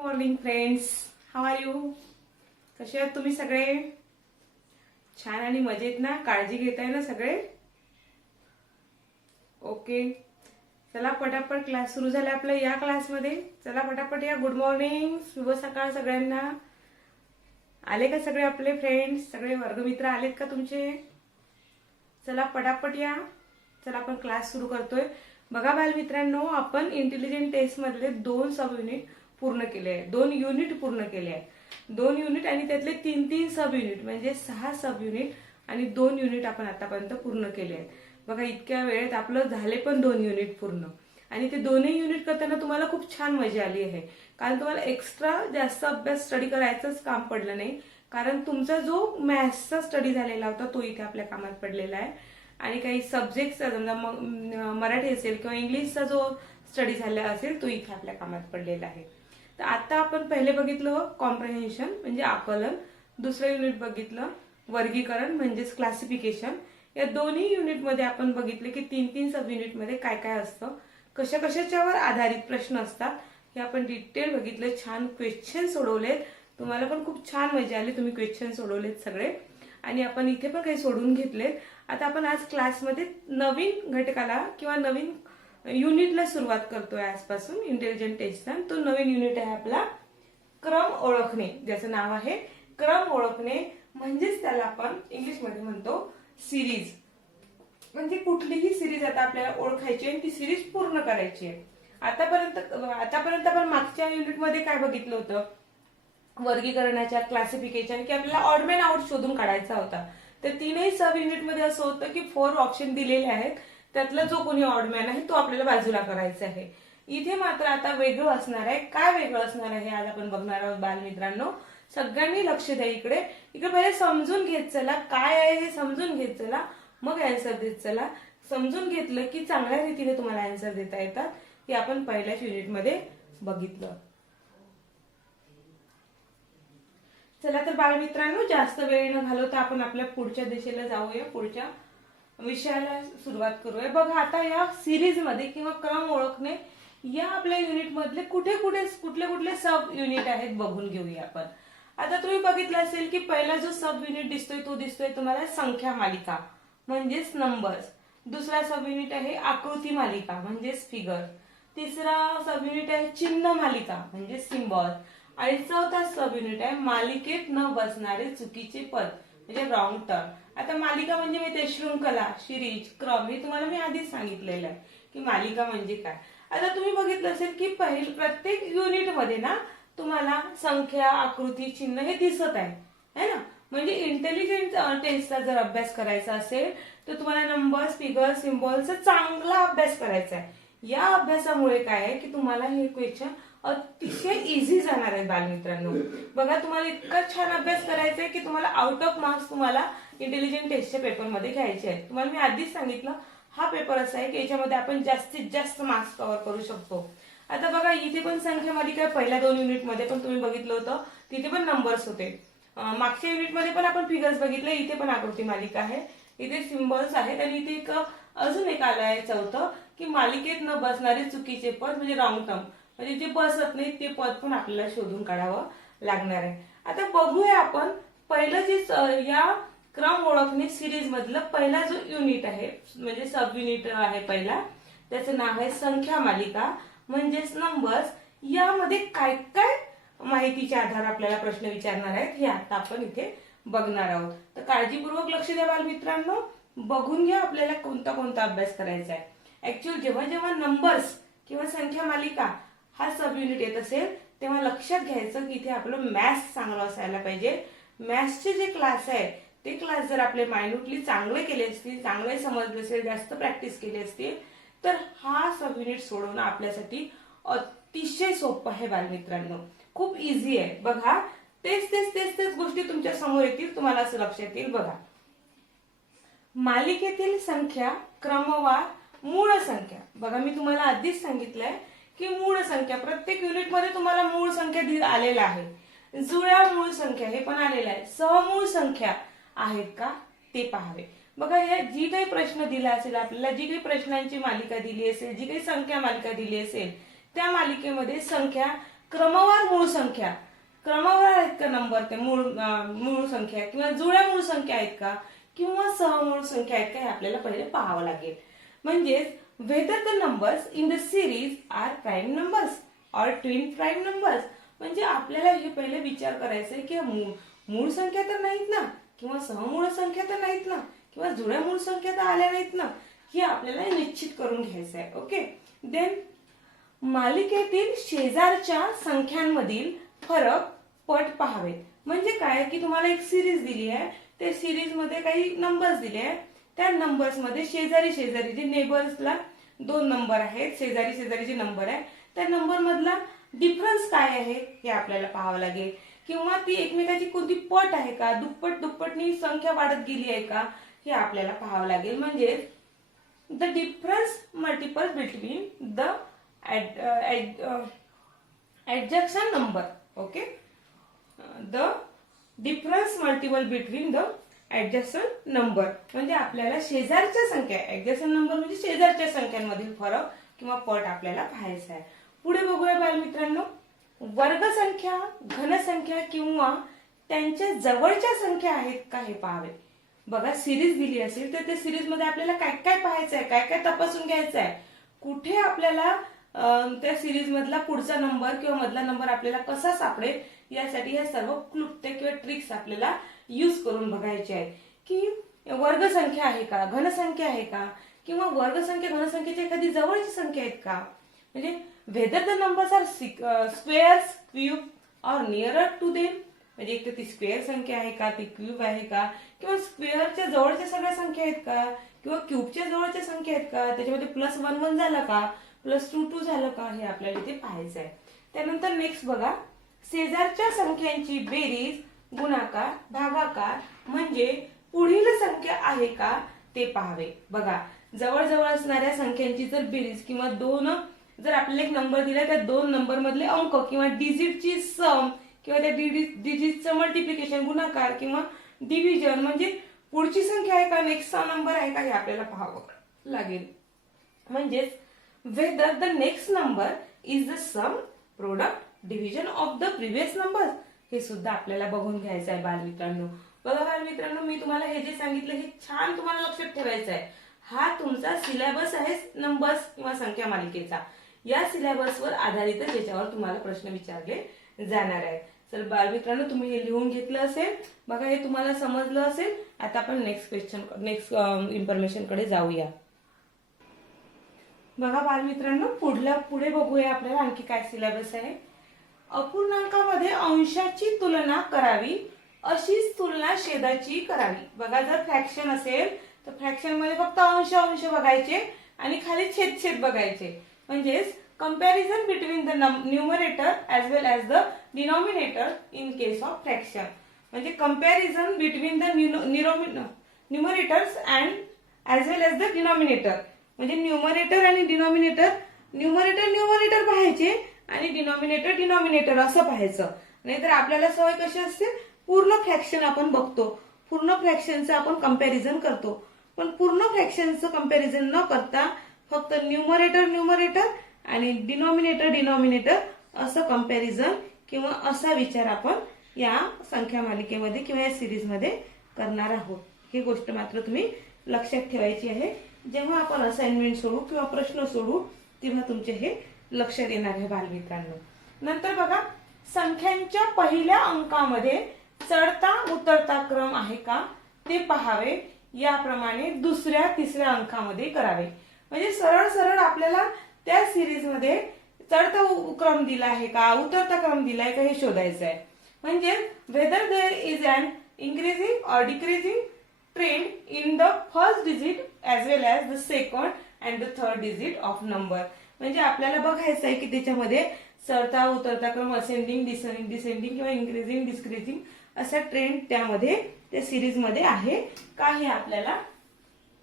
Morning friends, how are you? कसे आहात तुम्ही सगळे? छान आणि मजेत ना? काळजी घेताय ना सगळे? ओके, चला पटापट क्लास सुरू झाला आपला. या क्लासमध्ये चला पटापट या. गुड मॉर्निंग, शुभ सकाळ सगळ्यांना. आले का सगळे आपले फ्रेंड्स? सगळे वर्गमित्र आलेत का तुमचे? चला पटापट या. चला आपण क्लास सुरू करतोय. बघा बालमित्रांनो, आपण इंटेलिजंट टेस्ट मधले 2 सब युनिट पूर्ण केले आहे. 2 युनिट पूर्ण केले आहे. 2 युनिट आणि त्यातले 3 सब युनिट म्हणजे 6 सब युनिट आणि 2 युनिट आपण आतापर्यंत पूर्ण केले आहेत. बघा इतक्या वेळेत आपलं झाले पण 2 युनिट पूर्ण. आणि ते दोन्ही युनिट करताना तुम्हाला खूप छान मजा आली आहे, कारण तुम्हाला एक्स्ट्रा जास्त अभ्यास स्टडी करायचंच काम पडलं नाही. कारण तुमचा जो मॅथ्सचा स्टडी झालेला होता तो इथे आपल्या कामात पडलेला आहे. आणि काही सब्जेक्टचा समजा मराठी असेल किंवा इंग्लिशचा जो स्टडी झाला असेल तो इथे आपल्या कामात पडलेला आहे. तर आता आपण पहिले बघितलं कॉम्प्रिहेन्शन म्हणजे आकलन, दुसरं युनिट बघितलं वर्गीकरण म्हणजेच क्लासिफिकेशन. या दोन्ही युनिटमध्ये आपण बघितले की 3 सब युनिटमध्ये काय काय असतं, कशा कशाच्यावर आधारित प्रश्न असतात हे आपण डिटेल बघितलं. छान क्वेश्चन सोडवलेत, तुम्हाला पण खूप छान मजा आली. तुम्ही क्वेश्चन सोडवलेत सगळे आणि आपण इथे पण काही सोडून घेतलेत. आता आपण आज क्लासमध्ये नवीन घटकाला किंवा नवीन युनिटला सुरुवात करतोय आजपासून इंटेलिजंट टेस्टचा. तो नवीन युनिट आहे आपला क्रम ओळखणे, ज्याचं नाव आहे क्रम ओळखणे. म्हणजेच त्याला आपण इंग्लिशमध्ये म्हणतो सिरीज. म्हणजे कुठलीही सिरीज आता आपल्याला ओळखायची आणि ती सिरीज पूर्ण करायची आहे. आतापर्यंत आपण मागच्या युनिटमध्ये काय बघितलं होतं, वर्गीकरणाच्या क्लासिफिकेशन की आपल्याला ऑड मॅन आउट शोधून काढायचा होता. तर 3ही सब युनिटमध्ये असं होतं की 4 ऑप्शन दिलेले आहेत, त्यातला जो कोणी ऑड मॅन आहे तो आपल्याला बाजूला करायचा आहे. इथे मात्र आता वेगळं असणार आहे. काय वेगळं असणार आहे आज आपण बघणार आहोत बालमित्रांनो. सगळ्यांनी लक्ष द्या. इकडे पहिले समजून घेत चला काय आहे हे, समजून घेत चला मग अँसर देत चला. समजून घेतलं की चांगल्या रीतीने तुम्हाला अँसर देता येतात. हे आपण पहिल्याच युनिटमध्ये बघितलं. चला तर बालमित्रांनो, जास्त वेळ न घालवता आपण आपल्या पुढच्या दिशेला जाऊया, पुढच्या विषयाला सुरुवात करूया. बघा आता या सिरीज मध्ये किंवा क्रम ओळखणे या आपल्या युनिट मधले कुठले कुठले सब युनिट आहेत बघून घेऊया आपण. आता तुम्ही बघितलं असेल की पहिला जो सब युनिट दिसतोय तो दिसतोय तुम्हाला संख्या मालिका म्हणजेच नंबर्स. दुसरा सब युनिट आहे आकृती मालिका म्हणजेच फिगर. तिसरा सब युनिट आहे चिन्ह मालिका म्हणजे सिम्बॉल. आणि चौथा सब युनिट आहे मालिकेत न बसणारे चुकीचे पद म्हणजे रॉंग टर्न. आता मालिका म्हणजे मी ते शृंखला, सिरीज, क्रम हे तुम्हाला मी आधीच सांगितलेलं आहे की मालिका म्हणजे काय. आता तुम्ही बघितलं असेल की प्रत्येक युनिट मध्ये ना तुम्हाला संख्या, आकृती, चिन्ह हे दिसत आहे ना. म्हणजे इंटेलिजंट टेस्टचा जर अभ्यास करायचा असेल तर तुम्हाला नंबर्स, फिगर, सिम्बॉलचा चांगला अभ्यास करायचा आहे. या अभ्यासामुळे काय आहे की तुम्हाला हे क्वेश्चन अतिशय इझी जाणार आहे बालमित्रांनो. बघा तुम्हाला इतका छान अभ्यास करायचा आहे की तुम्हाला आउट ऑफ मार्क्स तुम्हाला इंटेलिजंट टेस्टच्या पेपरमध्ये घ्यायचे आहेत. तुम्हाला मी आधीच सांगितलं हा पेपर असा आहे की याच्यामध्ये आपण जास्तीत जास्त मार्क्स कव्हर करू शकतो. आता बघा इथे पण संख्या मालिका पहिल्या 2 युनिटमध्ये पण तुम्ही बघितलं होतं, तिथे पण नंबर्स होते. मागच्या युनिटमध्ये पण आपण फिगर्स बघितले, इथे पण आकृती मालिका आहे, इथे सिम्बॉल्स आहेत आणि इथे अजून एक आलं आहे चौथं की मालिकेत न बसणारे चुकीचे पद म्हणजे रॉंग टर्म. म्हणजे जे बसत नाही ते पद पण आपल्याला शोधून काढावं लागणार आहे. आता बघूया आपण पहिलं जे या क्रम ओळखणे सिरीज मधलं पहिला जो युनिट आहे म्हणजे सब युनिट आहे पहिला, त्याचं नाव आहे संख्या मालिका म्हणजेच नंबर्स. यामध्ये काय काय माहितीच्या आधार आपल्याला प्रश्न विचारणार आहेत हे आता आपण इथे बघणार आहोत. तर काळजीपूर्वक लक्ष द्या बालमित्रांनो, बघून घ्या आपल्याला कोणता कोणता अभ्यास करायचा आहे. ऍक्च्युअली जेव्हा नंबर्स किंवा संख्या मालिका हा सब युनिट येत असेल तेव्हा लक्षात घ्यायचं की इथे आपलं मॅथ्स चांगलं असायला पाहिजे. मॅथ्सचे जे क्लास आहे ते क्लास जर आपले मायन्यूटली चांगले केले असतील, चांगले समजले असेल, जास्त प्रॅक्टिस केली असतील तर हा सब युनिट सोडवणं आपल्यासाठी अतिशय सोपं आहे बालमित्रांनो. खूप इझी आहे. बघा तेच गोष्टी तुमच्या समोर येतील, तुम्हाला असं लक्षात येईल. बघा मालिकेतील संख्या क्रमवार मूळ संख्या. बघा मी तुम्हाला आधीच सांगितलंय की मूळ संख्या प्रत्येक युनिटमध्ये तुम्हाला मूळ संख्या आलेला आहे, जुळ्या मूळ संख्या हे पण आलेलं आहे. सहमूळ संख्या आहेत का ते पाहावे. बघा या जी काही प्रश्न दिला असेल आपल्याला, जी काही प्रश्नांची मालिका दिली असेल, जी काही संख्या मालिका दिली असेल त्या मालिकेमध्ये संख्या क्रमवार मूळ संख्या, क्रमवार आहेत का नंबर ते मूळ संख्या किंवा जुळ्या मूळ संख्या आहेत का किंवा सहमूळ संख्या आहेत का हे आपल्याला पहिले पाहावं लागेल. म्हणजेच whether the numbers in the series are prime numbers or twin prime numbers. म्हणजे आपल्याला हे पहिले विचार करायचा आहे की मूळ संख्या तर नाहीत ना किंवा सहमूळ संख्या तर नाहीत ना किंवा जुळ्या मूळ संख्या तर आल्या नाहीत ना, हे आपल्याला निश्चित करून घ्यायचं आहे. ओके. देन मालिकेतील शेजारच्या संख्यांमधील फरक पट पहावेत. म्हणजे काय की तुम्हाला एक सिरीज दिली आहे, त्या सिरीज मध्ये काही नंबर्स दिले आहेत, त्या नंबर्स मध्ये शेजारी शेजारी जे नेबर्सला 2 नंबर आहेत, शेजारी शेजारी जे नंबर आहे त्या नंबर मधला डिफरन्स काय आहे हे आपल्याला पाहावं लागेल. किंवा ती एकमेकाची कोणती पट आहे का, दुप्पटनी संख्या वाढत गेली आहे का हे आपल्याला पाहावं लागेल. म्हणजे the difference multiple between the adjacent number. Okay. The difference multiple between the adjacent number. म्हणजे आपल्याला शेजारच्या संख्या, adjacent number म्हणजे शेजारच्या संख्यांमधील फरक किंवा पट आपल्याला पाहायचा आहे. पुढे बघूया बालमित्रांनो, वर्गसंख्या, घनसंख्या किंवा त्यांच्या जवळच्या संख्या आहेत का हे पाहावे. बघा सिरीज दिली असेल तर त्या सिरीज मध्ये आपल्याला काय काय पाहायचं आहे, काय काय तपासून घ्यायचं आहे, कुठे आपल्याला त्या सिरीज मधला पुढचा नंबर किंवा मधला नंबर आपल्याला कसा सापडेल यासाठी हे सर्व क्लुप्त्या किंवा ट्रिक्स आपल्याला यूज करून बघायचे आहेत. की वर्गसंख्या आहे का, घनसंख्या आहे का किंवा वर्गसंख्या घनसंख्येची एखादी जवळची संख्या आहेत का. म्हणजे whether the numbers are squares, cube or nearer to them. म्हणजे एक तर ती स्क्वेअर संख्या आहे का, ती क्यूब आहे का किंवा स्क्वेअरच्या जवळच्या सगळ्या संख्या आहेत का किंवा क्यूबच्या जवळच्या संख्या आहेत का, त्याच्यामध्ये +1 झालं का, +2 झालं का हे आपल्याला इथे पाहायचं आहे. त्यानंतर नेक्स्ट बघा, शेजारच्या संख्यांची बेरीज, गुणाकार, भागाकार म्हणजे पुढील संख्या आहे का ते पाहावे. बघा जवळजवळ असणाऱ्या संख्यांची जर बेरीज किंवा जर आपल्याला एक नंबर दिला त्या 2 नंबर मधले अंक किंवा डिजिटची सम किंवा त्या डिजिटचं मल्टिप्लिकेशन, गुणाकार किंवा डिव्हिजन म्हणजे पुढची संख्या आहे का, नेक्स्टचा नंबर आहे का हे आपल्याला पाहावं लागेल. म्हणजेच whether the next number is the sum, product, division of the previous numbers हे सुद्धा आपल्याला बघून घ्यायचं आहे बालमित्रांनो. बघा बालमित्रांनो, मी तुम्हाला हे जे सांगितलं हे छान तुम्हाला लक्षात ठेवायचं आहे. हा तुमचा सिलेबस आहे नंबर्स किंवा संख्या मालिकेचा. या सिलेबसवर आधारित ज्याच्यावर तुम्हाला प्रश्न विचारले जाणार आहेत. तर बालमित्रांनो तुम्ही हे लिहून घेतलं असेल, बघा हे तुम्हाला समजलं असेल. आता आपण नेक्स्ट इन्फॉर्मेशन कडे जाऊया. बघा बालमित्रांनो, पुढे बघूया आपल्याला आणखी काय सिलेबस आहे. अपूर्णांकामध्ये अंशाची तुलना करावी, अशीच तुलना छेदाची करावी. बघा जर फ्रॅक्शन असेल तर फ्रॅक्शन मध्ये फक्त अंश बघायचे आणि खाली छेद बघायचे. म्हणजेच comparison between the numerator as well as the denominator in case of fraction. म्हणजे comparison between the numerators and as well as the denominator. म्हणजे न्यूमरेटर आणि डिनॉमिनेटर, न्यूमरेटर पाहायचे आणि डिनॉमिनेटर असं पाहायचं. नाहीतर आपल्याला सवय कशी असते, पूर्ण फ्रॅक्शन आपण बघतो, पूर्ण फ्रॅक्शनचं आपण कंपॅरिझन करतो. पण पूर्ण फ्रॅक्शनचं कंपॅरिझन न करता फक्त न्यूमरेटर आणि डिनॉमिनेटर असं कंपॅरिझन किंवा असा विचार आपण या संख्या मालिकेमध्ये किंवा या सिरीज मध्ये करणार आहोत. ही गोष्ट मात्र तुम्ही लक्षात ठेवायची आहे. जेव्हा आपण असाइनमेंट सोडू किंवा प्रश्न सोडू तेव्हा तुमचे हे लक्षात येणार आहे बालमित्रांनो. नंतर बघा, संख्यांच्या पहिल्या अंकामध्ये चढता उतरता क्रम आहे का ते पाहावे. याप्रमाणे दुसऱ्या तिसऱ्या अंकामध्ये करावे. म्हणजे सरळ आपल्याला त्या सिरीज मध्ये चढता क्रम दिला आहे का, उतरता क्रम दिला आहे का हे शोधायचं आहे. म्हणजे whether there is an increasing or decreasing trend in the first digit as well as the second and the third digit of number. म्हणजे आपल्याला बघायचं आहे की त्याच्यामध्ये चढता उतरता क्रम, असेंडिंग डिसेंडिंग किंवा इंक्रीजिंग डिस्क्रीजिंग असा ट्रेंड त्यामध्ये त्या सिरीज मध्ये आहे का हे आपल्याला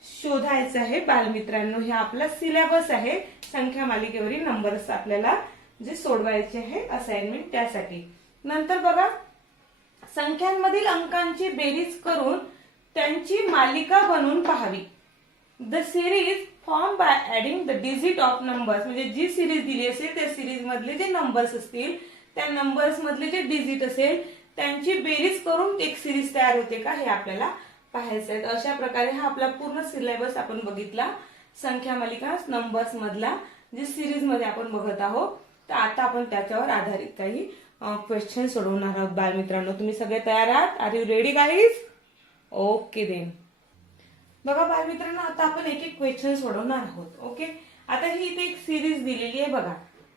शोधायचं आहे बालमित्रांनो. हे आपला सिलेबस आहे संख्या मालिकेवरील नंबर्स आपल्याला जे सोडवायचे आहे असाइनमेंट त्यासाठी. नंतर बघा, संख्यांमधील अंकांची बेरीज करून त्यांची मालिका बनवून पाहावी. The series form by adding the digit of numbers. म्हणजे जी सिरीज दिली असेल त्या सिरीज मधले जे नंबर्स असतील त्या नंबर्स मधले जे डिजिट असेल त्यांची बेरीज करून एक सिरीज तयार होते का हे आपल्याला पाहायचं आहे. अशा प्रकारे हा आपला पूर्ण सिलेबस आपण बघितला संख्या मालिका नंबर्स मधला, जे सिरीज मध्ये आपण बघत आहोत. तर आता आपण त्याच्यावर आधारित काही क्वेश्चन सोडवणार आहोत. बालमित्रांनो, तुम्ही सगळे तयार आहात? Are you ready guys? Okay then. बघा बालमित्रांनो, आता आपण एक एक क्वेश्चन सोडवणार आहोत. ओके, आता ही इथे एक सिरीज दिलेली आहे बघा,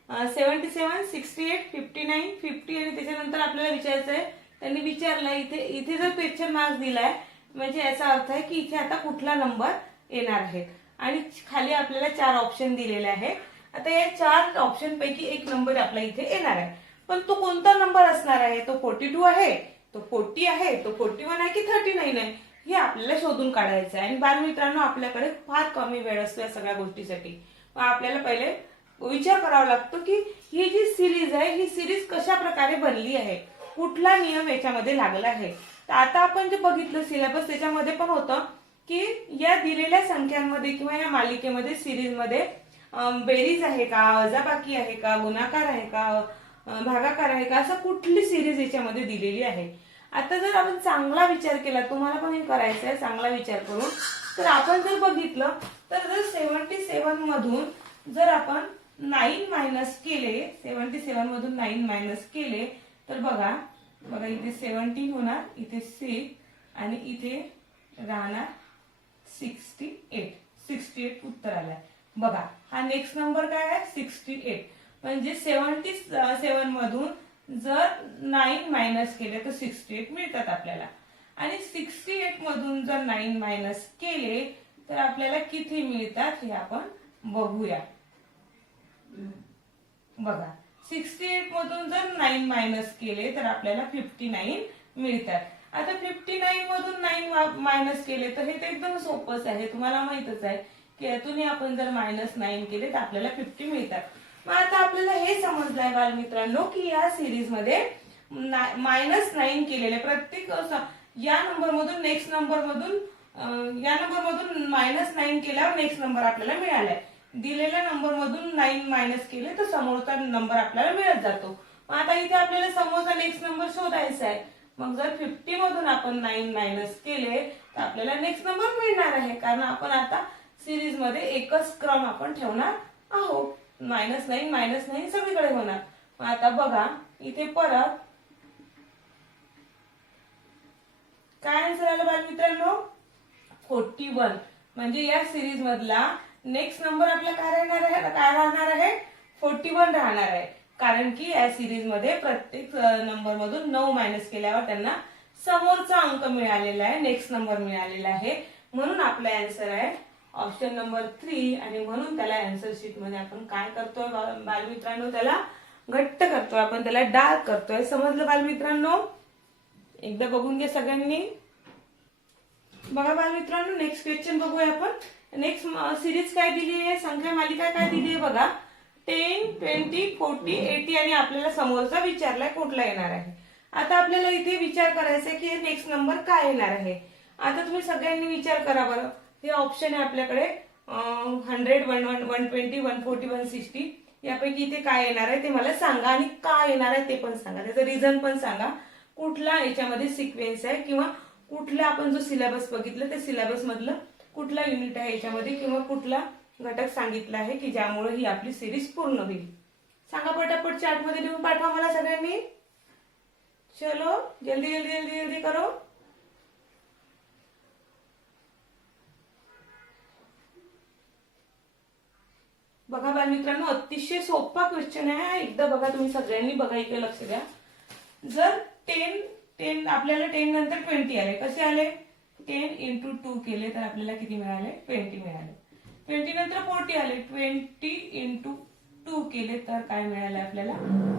77, 68, 59, 50 आणि त्याच्यानंतर आपल्याला विचारायचं आहे, त्यांनी विचारलं इथे जर क्वेश्चन मार्क्स दिलाय म्हणजे याचा अर्थ आहे की इथे आता कुठला नंबर येणार आहे. आणि खाली आपल्याला 4 ऑप्शन दिलेले आहे. आता या 4 ऑप्शन पैकी एक नंबर आपला इथे येणार आहे, पण तो कोणता नंबर असणार आहे? तो 42 आहे, तो 40 आहे, तो 41 आहे की 39 आहे, हे आपल्याला शोधून काढायचं आहे. आणि बालमित्रांनो, आपल्याकडे फार कमी वेळ असतो या सगळ्या गोष्टीसाठी. आपल्याला पहिले विचार करावा लागतो की ही जी सिरीज आहे ही सिरीज कशा प्रकारे बनली आहे, कुठला नियम याच्यामध्ये लागला आहे. तर आता आपण जे बघितलं सिलेबस त्याच्यामध्ये पण होतं की या दिलेल्या संख्यांमध्ये किंवा या मालिकेमध्ये सिरीजमध्ये बेरीज आहे का, वजाबाकी आहे का, गुणाकार आहे का, भागाकार आहे का, असं कुठली सिरीज याच्यामध्ये दिलेली आहे. आता जर आपण चांगला विचार केला, तुम्हाला पण हे करायचं आहे चांगला विचार करून, तर आपण जर बघितलं तर जर 77 मधून जर आपण 9 मायनस केले, 77 मधून 9 मायनस केले तर बघा इथे 17 होणार, इथे 6 आणि इथे राहणार 68 उत्तर आलंय. बघा हा नेक्स्ट नंबर काय आहे 68. म्हणजे 77 मधून जर 9 मायनस केले तर 68 मिळतात आपल्याला. आणि 68 मधून जर 9 मायनस केले तर आपल्याला किती मिळतात हे आपण बघूया. बघा 68 मधून जर 9 मायनस केले तर आपल्याला 59 मिळतात. आता 59 मधून 9 मायनस केले तर हे तर एकदम सोपंच आहे, तुम्हाला माहितच आहे की यातूनही आपण जर -9 केले तर आपल्याला 50 मिळतात. मग आता आपल्याला हे समजलंय बालमित्रांनो की या सिरीज मध्ये -9 केलेले प्रत्येक या नंबर मधून नेक्स्ट नंबर मधून या नंबर मधून -9 केल्यावर नेक्स्ट नंबर आपल्याला मिळालाय. दिलेल्या नंबर मधून 9 मायनस केले तर समोरचा नंबर आपल्याला मिळत जातो. मग आता इथे आपल्याला समोरचा नेक्स्ट नंबर शोधायचा आहे. मग जर 50 मधून आपण 9 मायनस केले तर आपल्याला नेक्स्ट नंबर मिळणार आहे, कारण आपण आता सिरीज मध्ये एकच क्रम आपण ठेवणार आहोत. -9 सगळीकडे होणार. मग आता बघा इथे परत काय आन्सर आलं बालमित्रांनो 41. म्हणजे या सिरीज मधला नेक्स्ट नंबर आपला काय राहणार आहे 41 राहणार आहे. कारण की या सिरीज मध्ये प्रत्येक नंबर मधून 9 मायनस केल्यावर त्यांना समोरचा अंक मिळालेला आहे, नेक्स्ट नंबर मिळालेला आहे. म्हणून आपला आन्सर आहे ऑप्शन नंबर 3. आणि म्हणून त्याला आन्सर शीट मध्ये आपण काय करतोय बालमित्रांनो, त्याला घट्ट करतोय, आपण त्याला डार्क करतोय. समजलं बालमित्रांनो? एकदा बघून घ्या सगळ्यांनी. बघा बालमित्रांनो, नेक्स्ट क्वेश्चन बघूया आपण. नेक्स्ट सिरीज काय दिली आहे, संख्या मालिका काय दिली आहे बघा 10, 20, 40, 80 आणि आपल्याला समोरचा विचारलाय कुठला येणार आहे. आता आपल्याला इथे विचार करायचा की नेक्स्ट नंबर काय येणार आहे. आता तुम्ही सगळ्यांनी विचार करा बरं. हे ऑप्शन आहे आपल्याकडे 100, 120, 140, 160 यापैकी इथे काय येणार आहे ते मला सांगा आणि काय येणार आहे ते पण सांगा, त्याचं रिझन पण सांगा. कुठला याच्यामध्ये सिक्वेन्स आहे किंवा कुठला आपण जो सिलेबस बघितलं त्या सिलेबस मधलं कुठला युनिट आहे याच्यामध्ये किंवा कुठला घटक सांगितला आहे की ज्यामुळे ही आपली सिरीज पूर्ण होईल. सांगा पटापट, चार्ट मध्ये लिहून पाठवा मला सगळ्यांनी. चलो जल्दी जल्दी जल्दी जल्दी करो. बघा बालमित्रांनो, अतिशय सोपा क्वेश्चन आहे. एकदा बघा तुम्ही सगळ्यांनी, बघा इथे लक्ष द्या. जर 10 आपल्याला 10 नंतर 20 आले, कसे आले 10 × 2 केले तर आपल्याला किती मिळाले 20 मिळाले. 20 नंतर 40 आले, 20 × 2 केले तर काय मिळाले आपल्याला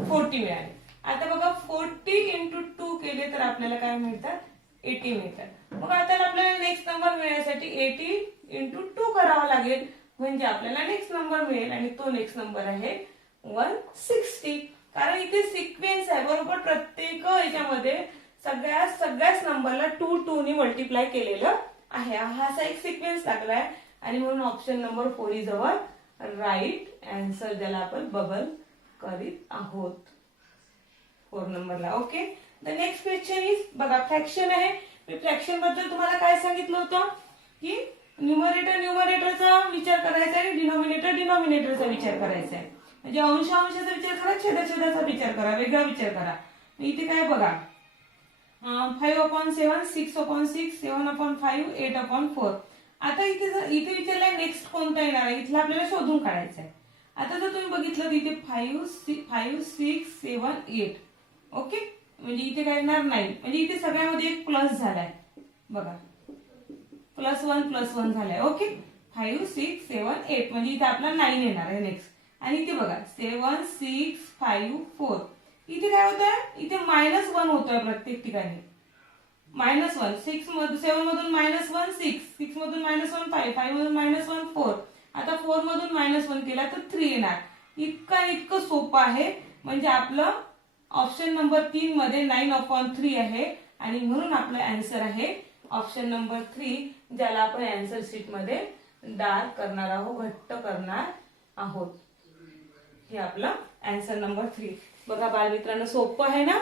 40 मिळाले. आता बघा 40 × 2 केले तर आपल्याला काय मिळतात 80 मिळतात. मग आता आपल्याला नेक्स्ट नंबर मिळण्यासाठी 80 × 2 करावा लागेल, म्हणजे आपल्याला नेक्स्ट नंबर मिळेल आणि तो नेक्स्ट नंबर आहे 160. कारण इथे सिक्वेन्स आहे बरोबर, प्रत्येक याच्यामध्ये सगळ्याच नंबरला 2 ने मल्टिप्लाय केलेलं आहे. हा असा एक सिक्वेन्स लागलाय आणि म्हणून option number 4 is our right answer, ज्याला आपण बबल करीत आहोत. 4 नंबरला. Okay. The next question is बघा फ्रॅक्शन आहे. मी फ्रॅक्शन बद्दल तुम्हाला काय सांगितलं होतं की न्यूमरेटरचा विचार करायचा आहे, डिनॉमिनेटरचा विचार करायचा आहे. म्हणजे अंशाचा विचार करा, छेदाचा विचार करा, वेगळा विचार करा. इथे काय बघा 5/7, 6/6, 7/5, 8/4. आता इथे विचारलाय नेक्स्ट कोणता येणार आहे, इथला आपल्याला शोधून काढायचा आहे. आता जर तुम्ही बघितलं तर इथे 5, 6, 7, 8. ओके. म्हणजे इथे काय येणार नाही, म्हणजे इथे सगळ्यामध्ये एक प्लस झालाय बघा, +1 झालाय. ओके. 5, 6, 7, 8 म्हणजे इथे आपला 9 येणार आहे नेक्स्ट. आणि इथे बघा 7, 6, 5, 4. इथे काय होत आहे, इथे -1 होतोय प्रत्येक ठिकाणी. -1 7 मधून -1 6, 6 मधून -1 5, 5 मधून -1 4. आता 4 मधून -1 केला तर 3 येणार. इतकं सोपं आहे. म्हणजे आपलं ऑप्शन नंबर 3 मध्ये 9/3 आहे आणि म्हणून आपलं आन्सर आहे ऑप्शन नंबर 3, ज्याला आपण आन्सर शीट मध्ये डार्क करणार आहोत, घट्ट करणार आहोत. हे आपलं आन्सर नंबर 3. बघा बालमित्रांनो सोपं आहे ना,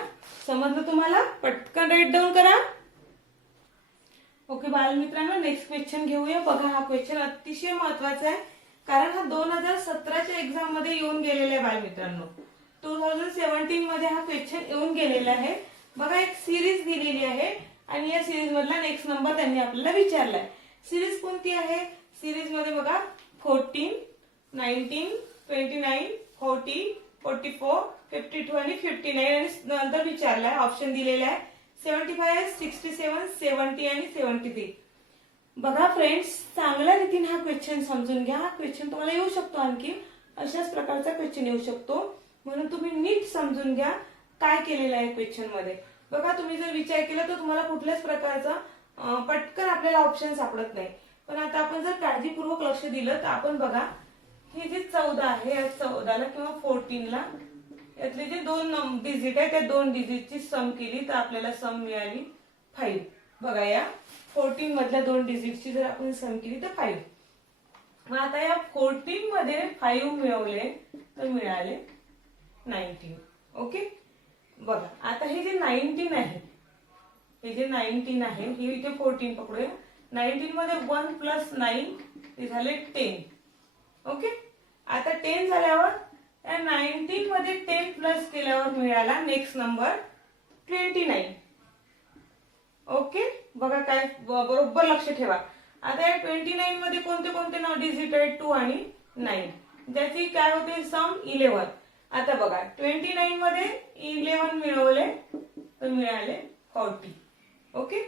समजलं तुम्हाला? पटकन राईट डाऊन करा. ओके बालमित्रांनो नेक्स्ट क्वेश्चन घेऊया. बघा हा क्वेश्चन अतिशय महत्वाचा आहे, कारण हा 2017च्या एक्झाम मध्ये येऊन गेलेला आहे बालमित्रांनो. 2017 मध्ये हा क्वेश्चन येऊन गेलेला आहे. बघा एक सिरीज दिलेली आहे आणि या सिरीज मधला नेक्स्ट नंबर त्यांनी आपल्याला विचारलाय. सिरीज कोणती आहे? सिरीज मध्ये बघा 14, 19, 29, 40, 44, 52 आणि 59 आणि नंतर विचारलाय, ऑप्शन दिलेला आहे 75, 67, 70 आणि 73. बघा फ्रेंड्स चांगल्या रीतीने हा क्वेश्चन समजून घ्या. हा क्वेश्चन तुम्हाला येऊ शकतो, आणखी अशाच प्रकारचा क्वेश्चन येऊ शकतो, म्हणून तुम्ही नीट समजून घ्या काय केलेलं आहे क्वेश्चन मध्ये. बघा तुम्ही जर विचार केला तर तुम्हाला कुठल्याच प्रकारचा पटकन आपल्याला ऑप्शन सापडत नाही. पण आता आपण जर काळजीपूर्वक लक्ष दिलं तर आपण बघा हे जे 14 आहे, या 14ला किंवा 14ला यातले जे 2 डिजिट आहे त्या 2 डिजिटची सम केली तर आपल्याला सम मिळाली 5. बघा या 14 मधल्या 2 डिजिटची जर आपण सम केली तर 5. मग आता या 14 मध्ये 5 मिळवले तर मिळाले 19. ओके. बघा आता हे जे 19 आहे, हे जे 19 आहे हे इथे 14 पकडूया. 19 मध्ये 1 + 9 ते झाले 10. ओके. आता 10 झाल्यावर या 19 मध्ये 10 प्लस केल्यावर मिळाला नेक्स्ट नंबर 29. ओके. बघा काय बरोबर लक्ष ठेवा. आता या 29 मध्ये कोणते कोणते डिजिट आहेत 2 आणि 9, ज्याची काय होते सम 11. आता बघा 29 मध्ये 11 मिळवले तर मिळाले 40. ओके.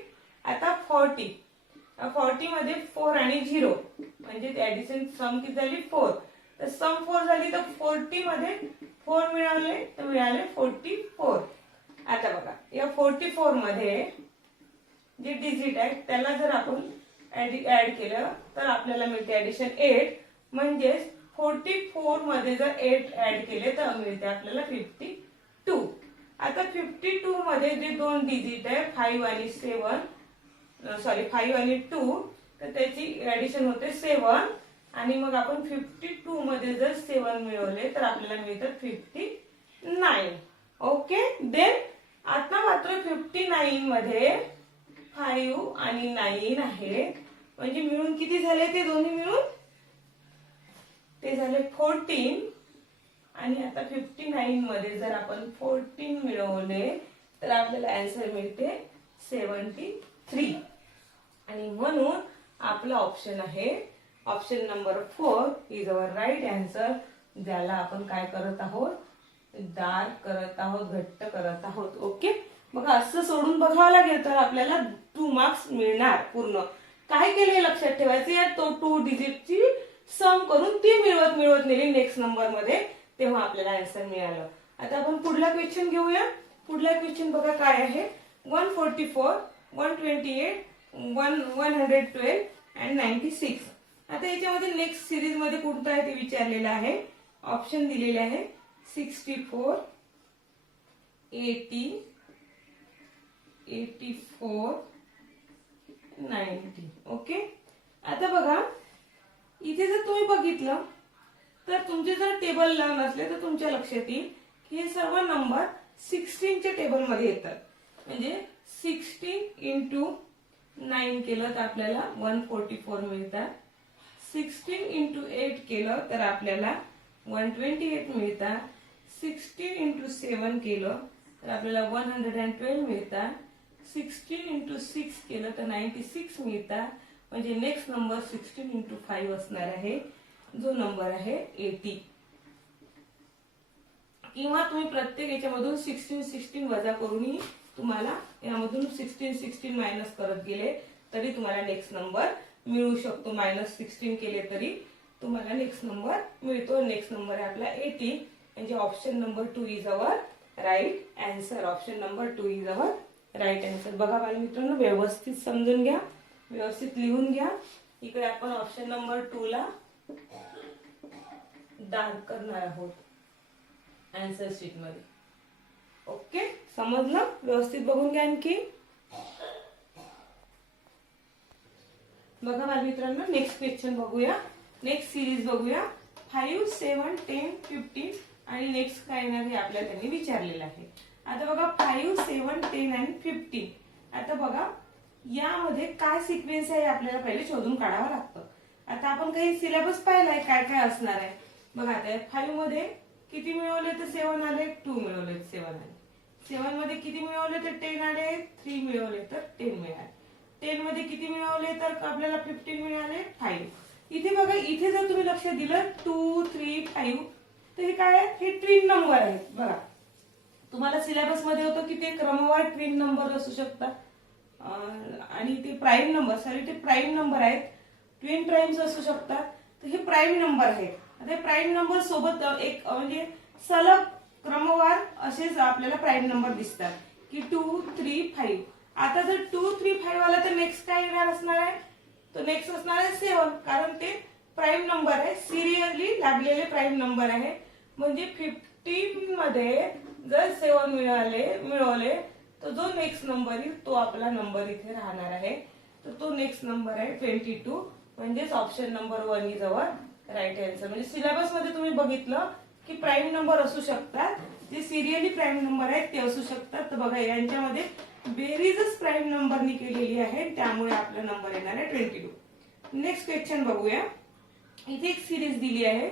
आता 40 मध्ये 4 आणि 0 म्हणजे ऍडिशन सम किती झाली 4. तर सम 4 झाली तर 40 मध्ये 4 मिळवले तर मिळाले 44. आता बघा या 44 मध्ये जे डिजिट आहे त्याला जर आपण ऍड केलं तर आपल्याला मिळते ऍडिशन 8. म्हणजेच 44 मध्ये जर 8 ऍड केले तर मिळते आपल्याला 52. आता 52 मध्ये जे 2 डिजिट आहे 5 आणि 2 तर त्याची ऍडिशन होते 7. आणि मग आपण 52 मध्ये जर 7 मिळवले तर आपल्याला मिळतात 59. ओके. देन आता मात्र 59 मध्ये 5 आणि 9 आहे, म्हणजे मिळून किती झाले ते दोन्ही मिळून ते झाले 14. आणि आता 59 मध्ये जर आपण 14 मिळवले तर आपल्याला आन्सर मिळते 73. आणि म्हणून आपला ऑप्शन आहे option number 4 is our right answer, ज्याला आपण काय करत आहोत, डार्क करत आहोत, घट्ट करत आहोत. ओके. बघा असं सोडून बघावं लागेल तर आपल्याला 2 मार्क्स मिळणार. पूर्ण काय केले लक्षात ठेवायचे, या 2 डिजिटची सम करून ती मिळवत नेली नेक्स्ट नंबर मध्ये, तेव्हा आपल्याला आन्सर मिळालं. आता आपण पुढला क्वेश्चन घेऊया. पुढला क्वेश्चन बघा काय आहे 144, 128, 112 and 96. आता याच्यामध्ये नेक्स्ट सिरीज मध्ये कोणतं आहे ते विचारलेलं आहे. ऑप्शन दिलेले आहे 64, 80, 84, 90. ओके. आता बघा इथे जर तुम्ही बघितलं तर तुमचे जर टेबल नसले तर तुमच्या लक्षात येईल की हे सर्व नंबर 16च्या टेबलमध्ये येतात. म्हणजे 16 इंटू 9 केलं तर आपल्याला 144 मिळतात. 16 इंटू 8 केलं तर आपल्याला 128 मिळतात. 16 इंटू 7 केलं तर आपल्याला 112 मिळतात. 16 इंटू 6 केलं तर 96 मिळतात. म्हणजे नेक्स्ट नंबर 16 इंटू 5 असणार आहे, जो नंबर आहे 80. किंवा तुम्ही प्रत्येक याच्यामधून 16 वजा करूनही तुम्हाला यामधून 16 मायनस करत गेले तरी तुम्हाला नेक्स्ट नंबर मिळू शकतो. -16 केले तरी तुम्हाला नेक्स्ट नंबर मिळतो. नेक्स्ट नंबर आहे आपला 80. म्हणजे option number 2 is our right answer. Option number 2 is our right answer. बघा बालमित्रांनो, व्यवस्थित समजून घ्या, व्यवस्थित लिहून घ्या. इकडे आपण ऑप्शन नंबर 2 ला डार्क करणार आहोत आन्सर शीट मध्ये. ओके, समजलं? व्यवस्थित बघून घ्या. आणखी बघा बालमित्रांनो, नेक्स्ट क्वेश्चन बघूया. नेक्स्ट सिरीज बघूया. 5, 7, 10, 15 आणि नेक्स्ट काय येणार हे आपल्याला त्यांनी विचारलेलं आहे. आता बघा 5, 7, 10 आणि 15. आता बघा यामध्ये काय सिक्वेन्स आहे आपल्याला पहिले शोधून काढावं लागतं. आता आपण काही सिलेबस पाहिलाय काय काय असणार आहे. बघा आता 5 मध्ये किती मिळवले तर 7 आले, 2 मिळवले 7 आले. 7 मध्ये किती मिळवले तर 10 आले, 3 मिळवले तर 10 मिळाले. 10 मध्ये किती मिळवले तर आपल्याला 15 मिळाले, 5. इथे बघा, इथे जर तुम्ही लक्ष दिलं 2, 3, 5 तर हे काय आहे, हे ट्विन नंबर आहेत. बघा तुम्हाला सिलेबस मध्ये होतं की ते क्रमवार ट्विन नंबर असू शकतात आणि ते प्राईम नंबर, सॉरी ते प्राईम नंबर आहेत, ट्विन प्राईम्स असू शकतात. तर हे प्राईम नंबर आहेत. आता प्राईम नंबर सोबत एक म्हणजे सलग क्रमवार असेच आपल्याला प्राईम नंबर दिसतात की 2, 3, 5. आता जर 2, 3, 5 आला तर नेक्स्ट काय येणार असणार आहे, तो नेक्स्ट असणार आहे 7. कारण ते प्राईम नंबर आहे, सिरियली लागलेले प्राईम नंबर आहे. म्हणजे 15 मध्ये जर 7 मिळवले तर जो नेक्स्ट नंबर येईल तो आपला नंबर इथे राहणार आहे. तर तो नेक्स्ट नंबर आहे 22. म्हणजेच option number 1 is our right answer. म्हणजे सिलेबस मध्ये तुम्ही बघितलं की प्राईम नंबर असू शकतात, जे सिरियली प्राईम नंबर आहेत ते असू शकतात. तर बघा यांच्यामध्ये बेरीजच प्राईम नंबरनी केलेली आहे, त्यामुळे आपला नंबर येणार आहे 22. नेक्स्ट क्वेश्चन बघूया. इथे एक सिरीज दिली आहे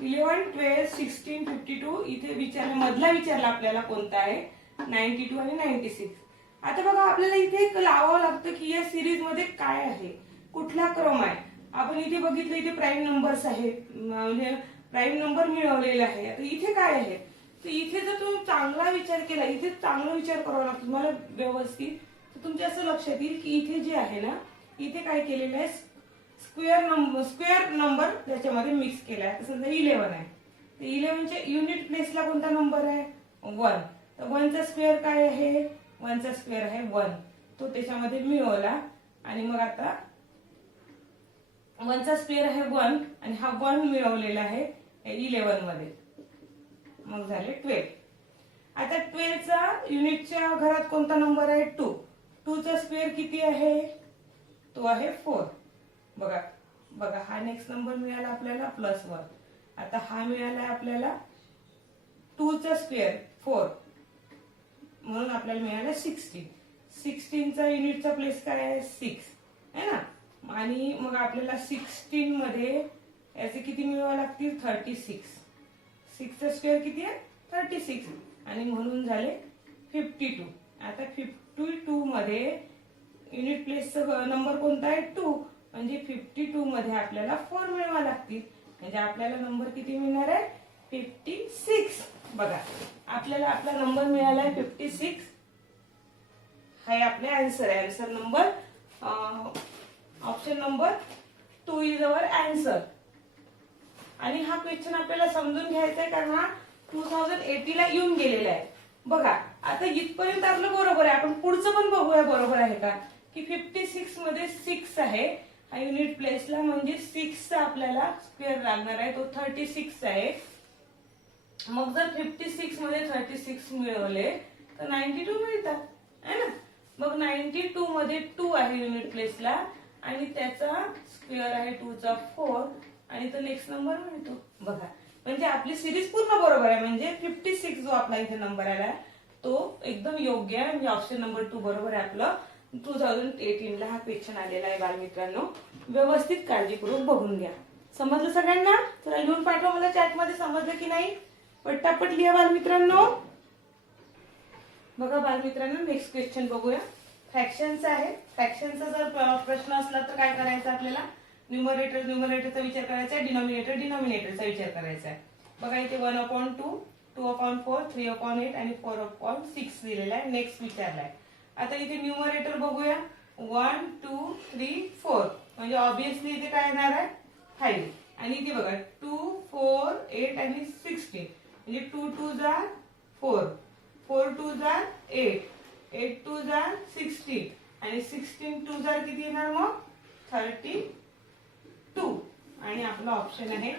11, 12, 16, 52. इथे मधला विचारला आपल्याला कोणता आहे, 92 आणि 96. आता बघा आपल्याला इथे एक लावावं लागतं की या सिरीज मध्ये काय आहे, कुठला क्रम आहे. आपण इथे बघितलं इथे प्राईम नंबर्स आहेत, म्हणजे प्राईम नंबर मिळवलेला आहे. आता इथे काय आहे, तर इथे जर तुम्ही चांगला विचार केला, इथे चांगला विचार करावा लागतो तुम्हाला व्यवस्थित, तर तुमच्या असं लक्षात येईल की इथे जे आहे ना, इथे काय केलेलं आहे, स्क्वेअर नंबर त्याच्यामध्ये मिक्स केला आहे. समजा 11 आहे, तर 11च्या युनिट प्लेसला कोणता नंबर आहे, 1. तर 1चा स्क्वेअर काय आहे, 1चा स्क्वेअर आहे 1. तो त्याच्यामध्ये मिळवला आणि मग आता 1चा स्क्वेअर आहे 1 आणि हा 1 मिळवलेला आहे 11 मध्ये. मग झाले 12. आता 12चा युनिटच्या घरात कोणता नंबर आहे, 2. 2चा स्क्वेअर किती आहे, तो आहे 4. बघा बघा हा नेक्स्ट नंबर मिळाला आपल्याला +1. आता हा मिळाला आपल्याला 2चा स्क्वेअर 4, म्हणून आपल्याला मिळाला 16. 16चा युनिटचा प्लेस काय आहे, 6 है ना. आणि मग आपल्याला 16 मध्ये याचे किती मिळवावे लागतील, 36. 6चा स्क्वेअर किती आहे, 36 आणि म्हणून झाले 52. आता 52 मध्ये युनिट प्लेसचा नंबर कोणता आहे, 2. म्हणजे 52 मध्ये आपल्याला 4 मिळवावे लागतील. म्हणजे आपल्याला नंबर किती मिळणार आहे, 56. बघा आपल्याला आपला नंबर मिळाला आहे 56. हा आपले आन्सर आहे. Answer number option number 2 is our answer. आणि हा क्वेश्चन आपल्याला समजून घ्यायचा आहे कारण हा 2080 ला येऊन गेलेला आहे. बघा आता इथपर्यंत आपलं बरोबर आहे, आपण पुढचं पण बघूया बरोबर आहे का, की 56 मध्ये 6 आहे हा युनिट प्लेसला, म्हणजे 6चा आपल्याला स्क्वेअर लागणार आहे, तो 36 आहे. मग जर 56 मध्ये 36 मिळवले तर 92 मिळतात है ना. मग 92 मध्ये 2 आहे युनिट प्लेसला आणि त्याचा स्क्वेअर आहे 2चा 4 आणि तो नेक्स्ट नंबर मिळतो. बघा म्हणजे आपली सिरीज पूर्ण बरोबर आहे. म्हणजे 56 जो आपला इथे नंबर आला तो एकदम योग्य आहे. म्हणजे ऑप्शन नंबर 2 बरोबर आहे आपलं. 2018ला हा क्वेश्चन आलेला आहे बालमित्रांनो. व्यवस्थित काळजीपूर्वक बघून घ्या. समजलं सगळ्यांना? चला लिहून पाठवा मला चॅटमध्ये, समजलं की नाही पटापट लिहा बालमित्रांनो. बघा बालमित्रांनो, नेक्स्ट क्वेश्चन बघूया. फ्रॅक्शनचा आहे. फ्रॅक्शनचा जर प्रश्न असला तर काय करायचं आपल्याला, न्यूमरेटरचा विचार करायचा आहे, डिनॉमिनेटरचा विचार करायचा आहे. बघा इथे 1/2, 2/4, 3/8 आणि 4/6 दिलेला आहे. नेक्स्ट विचारलाय. आता इथे न्यूमरेटर बघूया. 1, 2, 3, 4 म्हणजे ऑब्विसली इथे काय येणार आहे 5. आणि इथे बघा 2, 4, 8 आणि 16 म्हणजे 2 2 जा 4, 4 2 जा 8, 8 2 जा 16 आणि 16 2 जा किती येणार मग 32. आणि आपला ऑप्शन आहे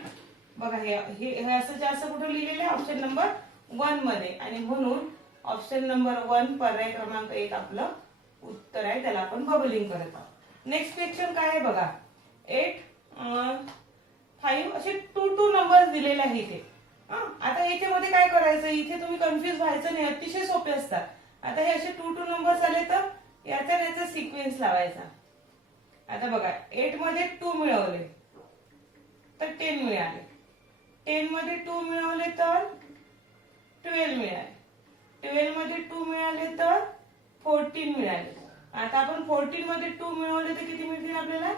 बघा, हे असं जास्त कुठे लिहिलेलं आहे ऑप्शन नंबर 1 मध्ये. आणि म्हणून ऑप्शन नंबर 1 पर्याय क्रमांक 1 आपलं उत्तर आहे. त्याला आपण बबलिंग करत आहोत. नेक्स्ट क्वेश्चन काय आहे बघा. 8, 5 असे 2 2 नंबर्स दिलेले आहे इथे. आता याच्यामध्ये काय करायचं, इथे तुम्ही कन्फ्युज व्हायचं नाही, अतिशय सोपे असतात. आता हे असे 2 2 नंबर्स आले तर याचा सिक्वेन्स लावायचा. आता बघा 8 मध्ये 2 मिळवले तर 10 मिळाले, 10 मध्ये 2 मिळवले तर 12 मिळाले, 12 मध्ये 2 मिळाले तर 14 मिळाले. आता आपण 14 मध्ये 2 मिळवले तर किती मिळतील आपल्याला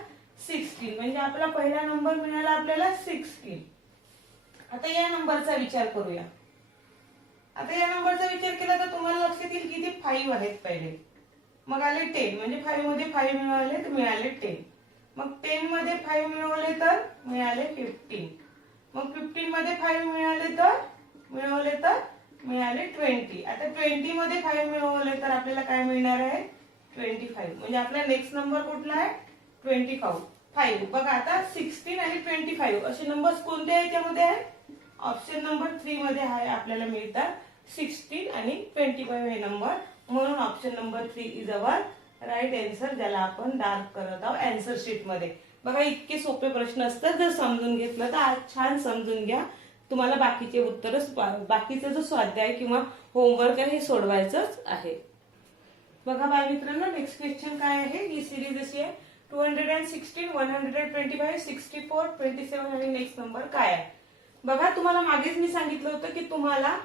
16. म्हणजे आपला पहिला नंबर मिळाला आपल्याला 16. आता या नंबरचा विचार करूया. आता या नंबरचा विचार केला तर तुम्हाला लक्षात येईल की इथे 5 आहेत पहिले, मग आले 10 म्हणजे 5 मध्ये 5 मिळवले तर मिळाले 10. मग 10 मध्ये 5 मिळवले तर मिळाले 15. मग 15 मध्ये 5 मिळवले तर मिळाले 20. आता 20 मध्ये 5 मिळवले तर आपल्याला काय मिळणार आहे 25. म्हणजे आपला नेक्स्ट नंबर कुठला आहे 25. बघा आता 16 आणि 25 असे नंबर्स कोणते आहे त्यामध्ये आहे ऑप्शन नंबर 3 मध्ये आहे. आपल्याला मिळतात 16 आणि 25 हे नंबर. म्हणून option number 3 is our right answer, ज्याला आपण डार्क करत आहोत आन्सर शीट मध्ये. बघा इतके सोपे प्रश्न असतात, जर समजून घेतलं तर आज छान समजून घ्या. तुम्हाला बाकीचे उत्तर, बाकीचा जो स्वाध्याय किंवा होमवर्क आहे हे सोडवायचंच आहे. बघा बाय मित्रांनो, नेक्स्ट क्वेश्चन काय आहे. ही सिरीज अशी आहे 216, 125, 64, 27 आणि नेक्स्ट नंबर काय आहे. बघा तुम्हाला मागेच मी सांगितलं होतं की तुम्हाला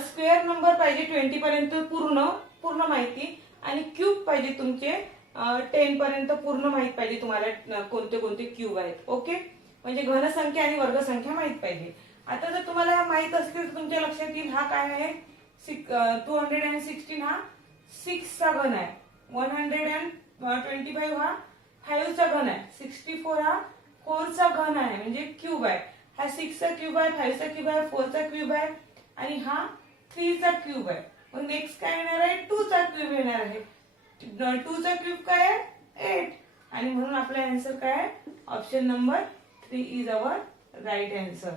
स्क्वेअर नंबर पाहिजे 20 पर्यंत पूर्ण माहिती, आणि क्यूब पाहिजे तुमचे 10 पर्यंत पूर्ण माहित पाहिजे तुम्हाला कोणते कोणते क्यूब आहेत. ओके, म्हणजे घनसंख्या आणि वर्गसंख्या माहित पाहिजे. आता जर तुम्हाला माहित असतील तर तुमच्या लक्षात येईल हा काय आहे 216 हा 6 चा घन आहे, 125 हा 5 चा घन आहे, 64 हा 4 चा घन आहे म्हणजे क्यूब आहे. हा 6 चा क्यूब आहे, 5 चा क्यूब आहे, 4 चा क्यूब आहे आणि हा 3 चा क्यूब आहे. मग नेक्स्ट काय येणार आहे 2 चा क्यूब येणार आहे. 2 चा क्यूब काय आहे 8. आणि म्हणून आपला आन्सर काय आहे option number 3 is our right answer.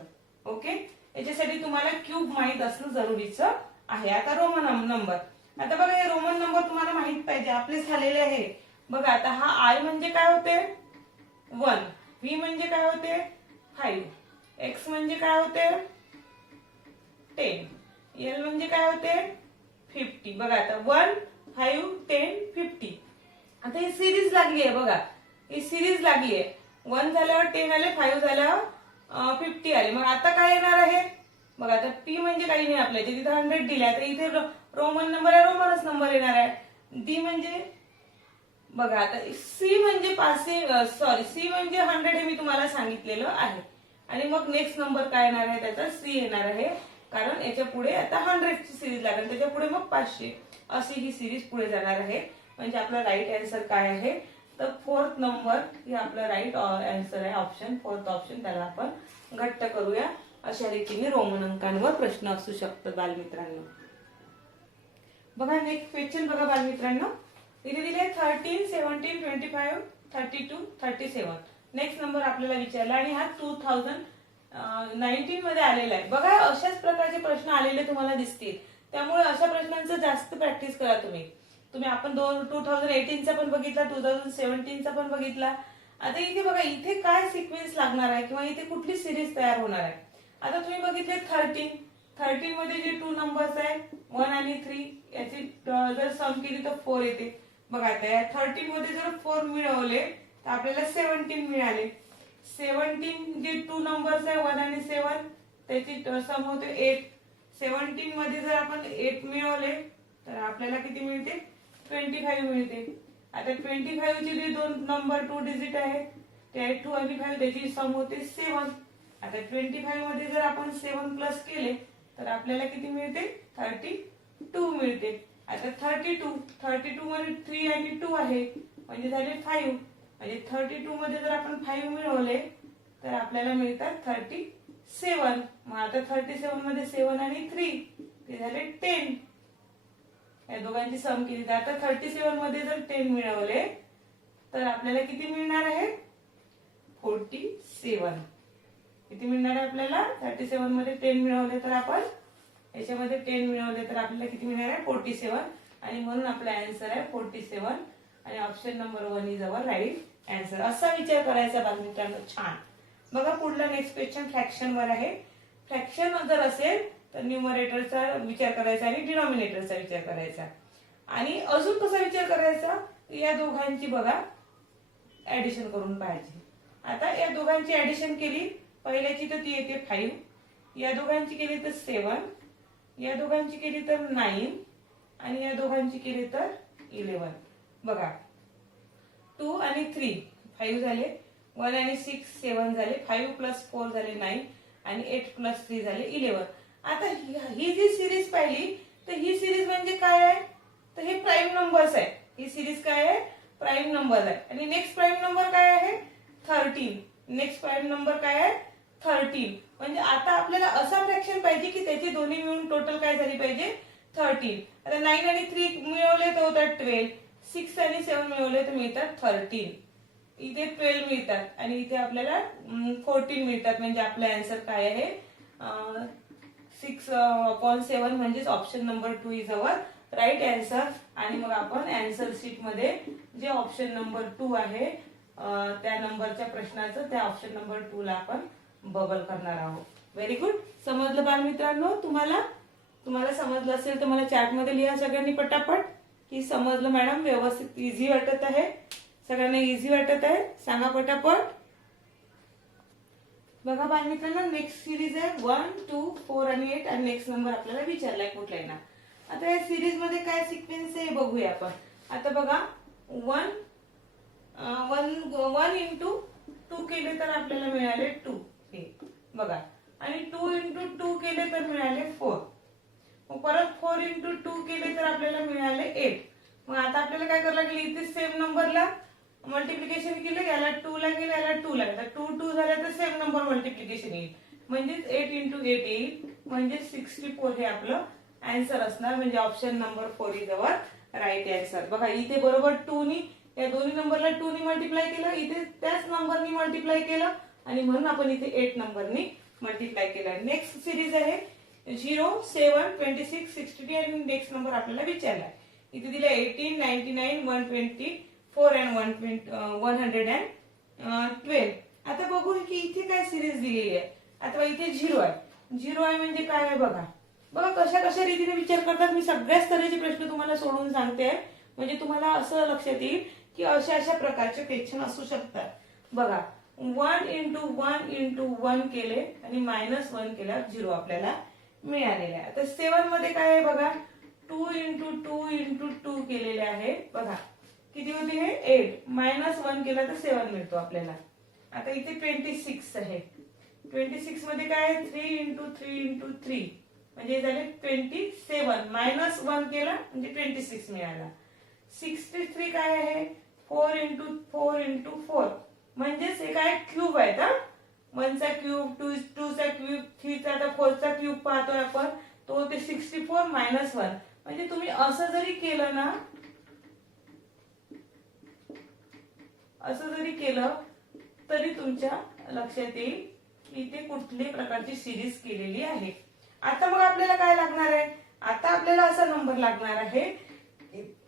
Okay, याच्यासाठी तुम्हाला क्यूब माहित असणं जरुरीचं आहे. आता रोमन नंबर. आता बघा हे रोमन नंबर तुम्हाला माहित पाहिजे, आपले झालेले आहे. बघा आता हा आय म्हणजे काय होते 1, व्ही म्हणजे काय होते 5, एक्स म्हणजे काय होते 10, एल म्हणजे काय होते 50. बघा आता 1, 5, 10, 50. आता ही सिरीज लागली आहे. बघा ही सिरीज लागली आहे. 1 झाल्यावर 10 आले, 5 झाल्यावर 50 आले. मग आता काय येणार आहे बघा. आता पी म्हणजे काही नाही आपल्या तिथे 100 दिले, तर इथे रोमन नंबर आहे, रोमनच नंबर येणार आहे. डी म्हणजे बघा आता सी म्हणजे सी म्हणजे 100 हे मी तुम्हाला सांगितलेलं आहे. आणि मग नेक्स्ट नंबर काय येणार आहे त्याचा सी येणार आहे, कारण याच्या पुढे आता 100 ची सिरीज लागेल, त्याच्या पुढे मग 500 अशी ही सिरीज पुढे जाणार आहे. म्हणजे आपला राईट आन्सर काय आहे तर 4th नंबर हे आपला राईट आन्सर आहे ऑप्शन 4th ऑप्शन. त्याला आपण घट्ट करूया. अशा रीतीने रोमन अंकांवर प्रश्न असू शकतात बालमित्रांनो. बघा नेक्स्ट क्वेश्चन बघा बालमित्रांनो, इथे दिले 13, 17, 25, 32, 37. नेक्स्ट नंबर आपल्याला विचारला आणि हा 2019 मध्ये आलेला आहे. बघा अशाच प्रकारचे प्रश्न आलेले तुम्हाला दिसतील, त्यामुळे अशा प्रश्नांचं जास्त प्रॅक्टिस करा तुम्ही. आपण 2018 चा पण बघितला, 2017 चा पण बघितला. आता इथे बघा इथे काय सिक्वेन्स लागणार आहे किंवा इथे कुठली सिरीज तयार होणार आहे. आता तुम्ही बघितले 13, 13 मध्ये जे 2 नंबर्स आहे 1 आणि 3 याची जर सम केली तर 4 येते. बघा आता या 13 मध्ये जर 4 मिळवले तर आपल्याला 17 मिळाले. 17 जे 2 नंबर्स आहे 1 आणि 7 त्याची सम होते 8. 17 मध्ये जर आपण 8 मिळवले तर आपल्याला किती मिळते 25 मिळते. आता 25 चे जे दोन नंबर 2 डिजिट आहे ते आहे 2 आणि 5 त्याची सम होते 7. आता 25 मध्ये जर आपण 7 प्लस केले तर आपल्याला किती मिळते 32 मिळते. आता 32 मध्ये 3 आणि 2 आहे म्हणजे झाले 5. म्हणजे 32 मध्ये जर आपण 5 मिळवले तर आपल्याला मिळतात 37. मग आता 37 मध्ये 7 आणि 3 ते झाले 10. या दोघांची सम केली तर आता 37 मध्ये जर 10 मिळवले तर आपल्याला किती मिळणार आहे 47. किती मिळणार आहे आपल्याला 37 मध्ये 10 मिळवले तर आपण याच्यामध्ये 10 मिळवले तर आपल्याला किती मिळणार आहे 47. आणि म्हणून आपला आन्सर आहे 47 आणि option number 1 is our right answer. असा विचार करायचा बालमित्रांनो. छान. बघा पुढला नेक्स्ट क्वेश्चन फ्रॅक्शन वर आहे. फ्रॅक्शन जर असेल तर न्यूमरेटरचा विचार करायचा आणि डिनॉमिनेटरचा विचार करायचा. आणि अजून कसा विचार करायचा या दोघांची बघा ऍडिशन करून पाहायची. आता या दोघांची ऍडिशन केली पहिल्याची तर ती येते 5. या दोघांची केली तर 7. या दोघांची केली तर 9 आणि या दोघांची केली तर 11. बघा 2 आणि 3 5 झाले. 1 आणि 6 7 झाले. 5 प्लस 4 झाले 9 आणि 8 प्लस 3 झाले 11. आता ही जी सिरीज पाहिली तर ही सिरीज म्हणजे काय आहे तर हे प्राईम नंबर्स आहे. ही सिरीज काय आहे प्राईम नंबर आहे. आणि नेक्स्ट प्राईम नंबर काय आहे 13. नेक्स्ट प्राईम नंबर काय आहे 13. म्हणजे आता आपल्याला असा फ्रॅक्शन पाहिजे की त्याची दोन्ही मिळून टोटल काय झाली पाहिजे 13. आता 9 आणि 3 मिळवले तर होतात 12. 6 आणि 7 मिळवले तर मिळतात 13. इथे 12 मिळतात आणि इथे आपल्याला 14 मिळतात. म्हणजे आपला आन्सर काय आहे 6/7 म्हणजेच option number 2 is our right answer. आणि मग आपण आन्सर शीट मध्ये जे ऑप्शन नंबर 2 आहे त्या नंबरच्या प्रश्नाचं त्या ऑप्शन नंबर 2 ला आपण बबल करणार आहोत. Very good. समजलं बालमित्रांनो तुम्हाला समजलं असेल तर मला चॅट मध्ये लिहा सगळ्यांनी पटापट की समजलं मॅडम. व्यवस्थित इझी वाटत आहे सगळ्यांना इझी वाटत आहे सांगा पटापट. बघा बालमित्रांनो नेक्स्ट सिरीज आहे 1 2 4 आणि 8 आणि नेक्स्ट नंबर आपल्याला विचारलाय कुठलाय ना. आता या सिरीज मध्ये काय सिक्वेन्स आहे बघूया आपण. आता बघा 1 इंटू 2 केले तर आपल्याला मिळाले 2 हे बघा. आणि 2 इंटू 2 केले तर मिळाले 4. मग परत 4 इंटू 2 केले तर आपल्याला मिळाले 8. मग आता आपल्याला काय करायला लागेल इथे सेम नंबरला मल्टिप्लिकेशन केलं याला 2 ला केलं याला 2 ला. आता 2 2 झालं तर सेम नंबर मल्टिप्लिकेशन येईल म्हणजेच 8 इंटू 8 येईल म्हणजे 64 हे आपलं आन्सर असणार. म्हणजे option number 4 is our right answer. बघा इथे बरोबर 2 नी या दोन्ही नंबरला 2 नी मल्टिप्लाय केलं इथे त्याच नंबरनी मल्टिप्लाय केलं आणि म्हणून आपण इथे 8 नंबरनी मल्टिप्लाय केलं. नेक्स्ट सिरीज आहे 0 7 26 62 आणि नेक्स्ट नंबर आपल्याला विचारलाय. इथे दिले 18 99 124 अँड 112. आता बघू की इथे काय सिरीज दिलेली आहे. आता इथे 0 आहे. 0 आहे म्हणजे काय आहे बघा. बघा कशा कशा रीतीने विचार करतात मी सगळ्याच तऱ्हेचे प्रश्न तुम्हाला सोडून सांगते म्हणजे तुम्हाला असं लक्षात येईल की अशा अशा प्रकारचे क्वेश्चन असू शकतात. बघा 1 इंटू 1 इंटू 1 केले आणि -1 केल्यावर 0 आपल्याला मिळालेला आहे. आता 7 मध्ये काय आहे बघा 2 इंटू 2 इंटू 2 केलेले आहे. बघा किती होते हे 8 -1 केला तर 7 मिळतो आपल्याला. आता इथे 26 आहे. 26 मध्ये काय आहे 3 इंटू 3 इंटू 3 म्हणजे झाले 27. -1 केला म्हणजे 26 मिळाला. 63 काय आहे 4 इंटू 4 इंटू 4 म्हणजेच हे काय क्यूब आहेत. 1 चा क्यूब 2 चा क्यूब 3 चा आता 4 चा क्यूब पाहतोय आपण तो ते 64 -1 म्हणजे तुम्ही असं जरी केलं ना असं जरी केलं तरी तुमच्या लक्षात येईल की इथे कुठल्याही प्रकारची सिरीज केलेली आहे. आता मग आपल्याला काय लागणार आहे आता आपल्याला असा नंबर लागणार आहे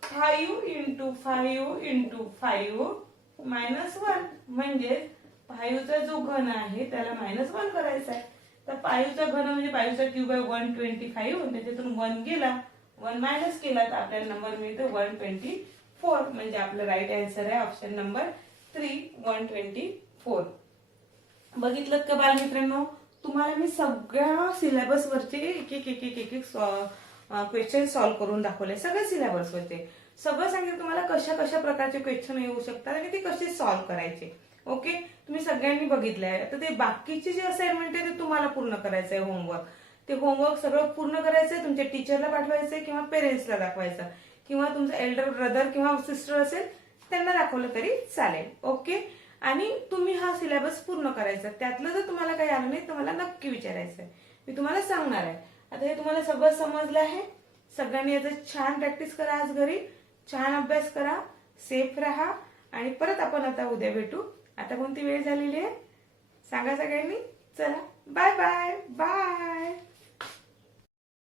5 इंटू 5 इंटू 5 -1 म्हणजे 5 चा जो घन आहे त्याला -1 करायचा आहे. तर 5चा घन म्हणजे 5चा क्यूब आहे 125 आणि त्याच्यातून 1 गेला, 1 मायनस केला तर आपल्याला नंबर मिळतो 124. म्हणजे आपलं राईट आन्सर आहे ऑप्शन नंबर 3 124. बघितलं का बालमित्रांनो, तुम्हाला मी सगळ्या सिलेबस वरचे एक एक एक एक एक क्वेश्चन सॉल्व्ह करून दाखवले. सगळ्या सिलेबस वरचे सगळं सांगितलं तुम्हाला कशा कशा प्रकारचे क्वेश्चन येऊ शकतात आणि ते कसे सॉल्व्ह करायचे. ओके, तुम्ही सगळ्यांनी बघितलंय. आता ते बाकीचे जे असाइनमेंट आहे ते तुम्हाला पूर्ण करायचं आहे होमवर्क. ते होमवर्क सगळं पूर्ण करायचंय, तुमच्या टीचरला पाठवायचंय किंवा पेरेंट्सला दाखवायचं किंवा तुमचं एल्डर ब्रदर किंवा सिस्टर असेल त्यांना दाखवलं तरी चालेल. ओके, आणि तुम्ही हा सिलेबस पूर्ण करायचा. त्यातलं जर तुम्हाला काही आलं नाही तर मला नक्की विचारायचं आहे, मी तुम्हाला सांगणार आहे. आता हे तुम्हाला सगळं समजलं आहे. सगळ्यांनी याचं छान प्रॅक्टिस करा, आज घरी छान अभ्यास करा, सेफ राहा आणि परत आपण आता उद्या भेटू. आता कोणती वेळ झालेली आहे सांगा सगळ्यांनी. चला बाय बाय बाय.